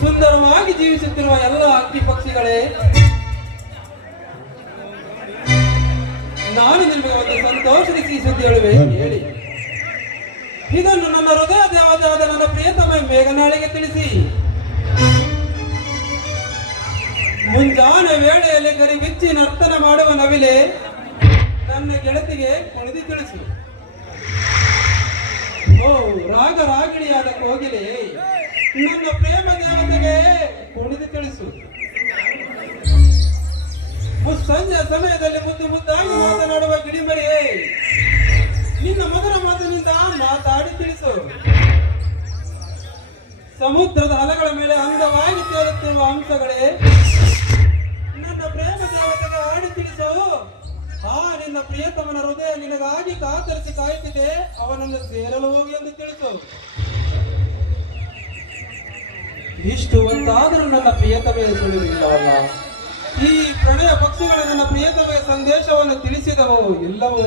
ಸುಂದರವಾಗಿ ಜೀವಿಸುತ್ತಿರುವ ಎಲ್ಲ ಹಕ್ಕಿ ಪಕ್ಷಿಗಳೇ ನಾನು ನಿಮಗೆ ಒಂದು ಸಂತೋಷದ ಈ ಸುದ್ದಿ ಹೇಳುವೆ. ಹೇಳಿ. ಇದನ್ನು ನನ್ನ ಹೃದಯ ದೇವದಾದ ನನ್ನ ಪ್ರಿಯತಮ ಮೇಘನಾಳಿಗೆ ತಿಳಿಸಿ. ಮುಂಜಾನೆ ವೇಳೆಯಲ್ಲಿ ಗರಿಬಿಚ್ಚಿ ನರ್ತನ ಮಾಡುವ ನವಿಲೆ ನನ್ನ ಗೆಳತಿಗೆ ಕುಣಿದು ತಿಳಿಸಿ. ಓ ರಾಗ ರಾಗಿಣಿಯಾದ ಕೋಗಿಲೆ. ನನ್ನ ಪ್ರೇಮ ದೇವತೆಗೆ ಕುಣಿದು ತಿಳಿಸು. ಸಂಜೆ ಸಮಯದಲ್ಲಿ ಮುದ್ದು ಮುದ್ದಾಗಿ ಮಾತನಾಡುವ ಗಿಡಿಮರಿಯೇ ನಿನ್ನ ಮಗನ ಮಾತಿನಿಂದ ಮಾತಾಡಿ ತಿಳಿಸು. ಸಮುದ್ರದ ಅಲೆಗಳ ಮೇಲೆ ಅಂಗವಾಗಿ ತೇಲುತ್ತಿರುವ ಅಂಶಗಳೇ ನನ್ನ ಪ್ರೇಮ ದೇವತೆಗೆ ಹಾಡಿ ತಿಳಿಸು. ಆ ನಿನ್ನ ಪ್ರಿಯತಮನ ಹೃದಯ ನಿನಗಾಗಿ ಕಾತರಿಸಿ ಕಾಯುತ್ತಿದೆ, ಅವನನ್ನು ಸೇರಲು ಹೋಗಿ ಎಂದು ತಿಳಿಸು. ಇಷ್ಟು ಒಂದಾದರೂ ನನ್ನ ಪ್ರಿಯತಮೆಯ ಸುಳಿವಿಲ್ಲವಲ್ಲ ಈ ಪ್ರಣಯ ಪಕ್ಷಿಗಳು ನನ್ನ ಪ್ರಿಯತಮೆಯ ಸಂದೇಶವನ್ನು ತಿಳಿಸಿದವು ಎಲ್ಲವೂ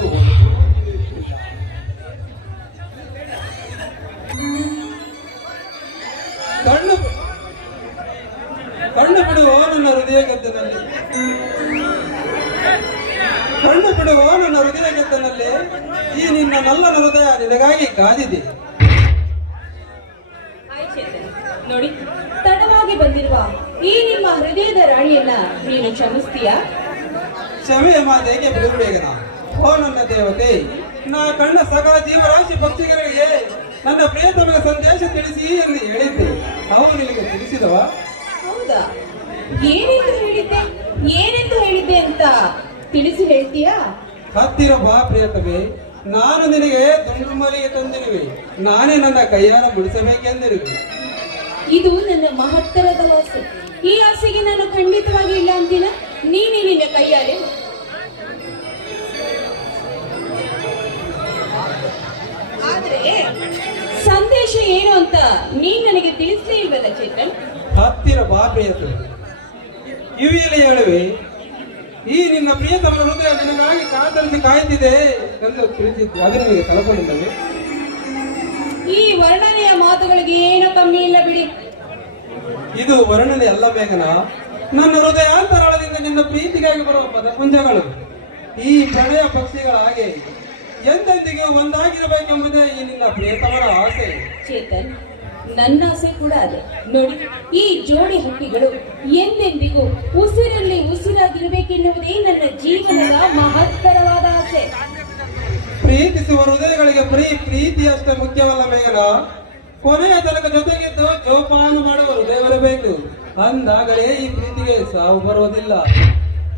ಕಣ್ಣು ಕಣ್ಣು ಬಿಡುವ ನನ್ನ ಹೃದಯ ಗದ್ದನಲ್ಲಿ ಕಣ್ಣು ಬಿಡುವ ನನ್ನ ಹೃದಯ ಗದ್ದನಲ್ಲಿ ಈ ನಿನ್ನ ನಲ್ಲನ ಹೃದಯ ನಿನಗಾಗಿ ಕಾದಿದೆ ಹಾಯ್ ಚೇತನ್ ನೋಡಿ ತಡವಾಗಿ ಬಂದಿರುವ ಈ ನಿಮ್ಮ ಹೃದಯದ ರಾಣಿಯನ್ನ ನೀನು ಕ್ಷಮಿಸ್ತೀಯಾ? ಕ್ಷಮೆಯ ಮಾತೆಗೆ ಬಿಡುಬೇಗನ ಓ ನನ್ನ ದೇವತೆ ನಾ ಕಣ್ಣ ಸಕಲ ಜೀವರಾಶಿ ಪಕ್ಷಿಗಳಿಗೆ ನನ್ನ ಪ್ರಿಯತಮ ಸಂದೇಶ ತಿಳಿಸಿ ಎಂದು ಹೇಳಿದ್ದೆ. ಅವನು ನಿನಗೆ ತಿಳಿಸಿದವ? ಹೌದಾ? ಏನೆಂದು ಹೇಳಿದ್ದೆ? ಏನೆಂದು ಹೇಳಿದ್ದೆ ಅಂತ ತಿಳಿಸಿ ಹೇಳ್ತೀಯಾ? ಹತ್ತಿರ ಬಾ ಪ್ರಿಯತಮೆ ನಾನು ನಿನಗೆ ದುಂಡು ಮಲಿಗೆ ತಂದಿರುವೆ. ನಾನೇ ನನ್ನ ಕೈಯಾರ ಬಿಡಿಸಬೇಕೆಂದಿರುವೆ ಇದು ನನ್ನ ಮಹತ್ತರದ ಆಸೆ. ಈ ಆಸೆಗೆ ನಾನು ಖಂಡಿತವಾಗಿ ಇಲ್ಲ ಅಂತೀನ? ನೀನೇ ನಿನ್ನ ಕೈಯಾರೆ ಆದ್ರೆ ಸಂದೇಶ ಏನು ಅಂತ ನೀನ್ ನನಗೆ ತಿಳಿಸಲೇ ಇಲ್ವಲ್ಲ ಚೇತನ್? ಹತ್ತಿರ ಬಾ ಪ್ರಿಯತಮೆ. ಕಿವಿಯಲ್ಲಿ ಹೇಳುವೆ ಈ ನಿನ್ನ ಪ್ರಿಯತಮ ಹೃದಯ ನಿನಗಾಗಿ ಕಾತರಿಸಿ ಕಾಯ್ತಿದೆ ಎಂದು ತಿಳಿಸಿದ್ದು ಅದು ನಿನಗೆ ತಲುಪಲಿಲ್ಲವೇ? ಈ ವರ್ಣನೆಯ ಮಾತುಗಳಿಗೆ ಏನು ಕಮ್ಮಿ ಇಲ್ಲ ಇದು ವರ್ಣನೆ ಅಲ್ಲ ಬೇಗನ. ನನ್ನ ಹೃದಯಾಂತರಾಳದಿಂದ ನಿನ್ನ ಪ್ರೀತಿಗಾಗಿ ಬರುವ ಪದಪುಂಜಗಳು ಈ ಪ್ರಣಯ ಪಕ್ಷಿಗಳ ಹಾಗೆ ಎಂದೆಂದಿಗೂ ಒಂದಾಗಿರಬೇಕೆಂಬುದೇ ಈ ನಿನ್ನ ಪ್ರಿಯತಮರ ಆಸೆ. ಚೇತನ್ ನನ್ನ ಆಸೆ ಕೂಡ ಅದೇ. ನೋಡಿ ಈ ಜೋಡಿ ಹಕ್ಕಿಗಳು ಎಂದೆಂದಿಗೂ ಉಸಿರಲ್ಲಿ ಉಸಿರಾಗಿರಬೇಕೆನ್ನುವುದೇ ನನ್ನ ಜೀವನದ ಮಹತ್ತರವಾದ ಆಸೆ. ಪ್ರೀತಿಸುವ ಹೃದಯಗಳಿಗೆ ಬರೀ ಪ್ರೀತಿ ಅಷ್ಟೇ ಮುಖ್ಯವಲ್ಲ ಮೇಘನ ಕೊನೆಯ ತನಕ ಜೊತೆಗಿದ್ದು ಜೋಪಾನ ಮಾಡುವ ಬೇಕು ಅಂದಾಗಲೇ ಈ ಪ್ರೀತಿಗೆ ಸಾವು ಬರುವುದಿಲ್ಲ.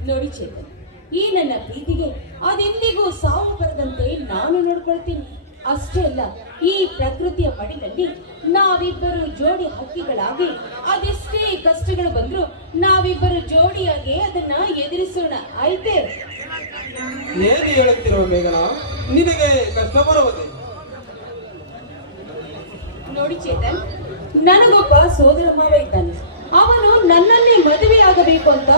ನೋಡಿ ಚೇತನ್ ಈ ನನ್ನ ಪ್ರೀತಿಗೆ ಅದೆಂದಿಗೂ ಸಾವು ಬರದಂತೆ ನಾನು ನೋಡ್ಕೊಳ್ತೀನಿ. ಅಷ್ಟೇ ಅಲ್ಲ ಈ ಪ್ರಕೃತಿಯ ಮಡಿಲಲ್ಲಿ ನಾವಿಬ್ಬರು ಜೋಡಿ ಹಕ್ಕಿಗಳಾಗಿ ಅದೆಷ್ಟೇ ಕಷ್ಟಗಳು ಬಂದ್ರು ನಾವಿಬ್ಬರು ಜೋಡಿಯಾಗಿ ಅದನ್ನ ಎದುರಿಸೋಣ ಆಯ್ತೇ? ಏನು ಹೇಳುತ್ತಿರುವ ಮೇಘನ? ನಿನಗೆ ಕಷ್ಟ ಬರುವುದೇ? ನೋಡಿ ಚೇತನ್ ನನಗೊಬ್ಬ ಸೋದರ ಮಾವ ಇದ್ದಾನೆ. ಅವನು ನನ್ನನ್ನೇ ಮದುವೆಯಾಗಬೇಕು ಅಂತ